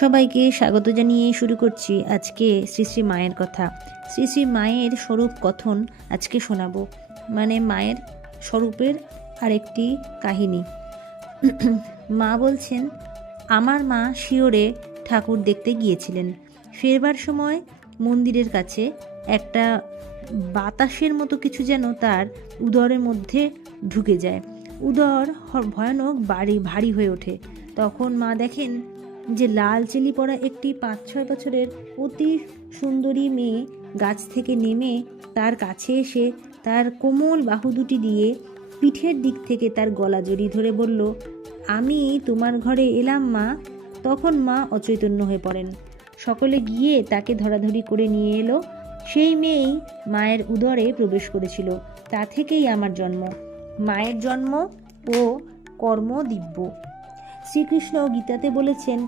সবাইকে স্বাগত জানিয়ে শুরু করছি আজকে শ্রী শ্রী মায়ের কথা। শ্রী শ্রী মায়ের স্বরূপ কথন আজকে শোনাবো, মানে মায়ের স্বরূপের আরেকটি কাহিনী। মা বলছেন, আমার মা শিওরে ঠাকুর দেখতে গিয়েছিলেন। ফেরবার সময় মন্দিরের কাছে একটা বাতাসের মতো কিছু যেন তার উদরের মধ্যে ঢুকে যায়। উদর ভয়ানক ভারী হয়ে ওঠে। তখন মা দেখেন যে লাল চেলি পরা একটি 5-6 বছরের অতি সুন্দরী মেয়ে গাছ থেকে নেমে তার কাছে এসে তার কোমল বাহু দুটি দিয়ে পিঠের দিক থেকে তার গলা জড়িয়ে ধরে বলল, আমি তোমার ঘরে এলাম মা। তখন মা অচৈতন্য হয়ে পড়েন। সকলে গিয়ে তাকে ধরাধরি করে নিয়ে এলো। সেই মেয়েই মায়ের উদরে প্রবেশ করেছিল। তা থেকেই আমার জন্ম। মায়ের জন্ম ও কর্ম দিব্য। শ্রীকৃষ্ণ গীতাতে বলেছেন,